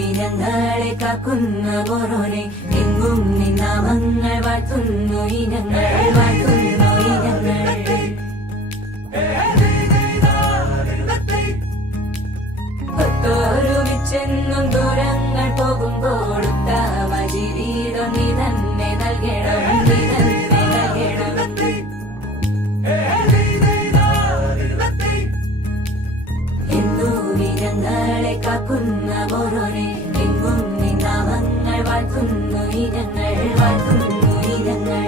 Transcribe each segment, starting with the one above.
ഇനങ്ങളെ കാക്കുന്ന ഓരോനെ എങ്ങും നിന്നാമങ്ങൾ വാഴ്ത്തുന്നു ഇനങ്ങൾ വാഴ്ത്തുന്നു ഇനങ്ങൾ ഒത്തൊരുമിച്ചെന്നും ദൂരങ്ങൾ പോകുമ്പോൾ ഉത്തമ ജീവിതം നീ തന്നെ നൽകണം നീ തന്നെ നൽകണം എന്നും ഇനങ്ങളെ കാക്കുന്ന ഓരോനെ എങ്ങും നിന്നാമങ്ങൾ വാഴ്ത്തുന്നു ഇനങ്ങൾ വാഴ്ത്തുന്നു ഇനങ്ങൾ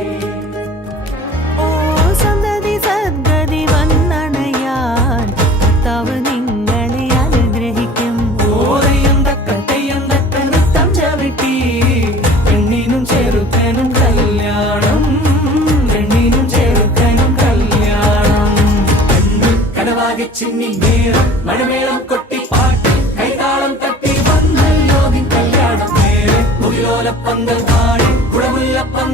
സന്തതി സദ്ഗതി വന്നണയാൻ കർത്താവ് നിങ്ങളെ അനുഗ്രഹിക്കും. ഓരയും തക്ക നൃത്തം ചവിട്ടി പെണ്ണിനും ചെറുക്കനും കല്യാണം പെണ്ണിനും ചെറുക്കനും കല്യാണം കടവാകെ ചിന്നി നേരം മഴമേളം കൊട്ടി പാട്ട് കൈതാളം തട്ടി വന്നല്ലോ നിൻ കല്യാണം നേരെ മുകിലോലപ്പന്തൽ പാടി കുടമുല്ലപ്പന്തൽ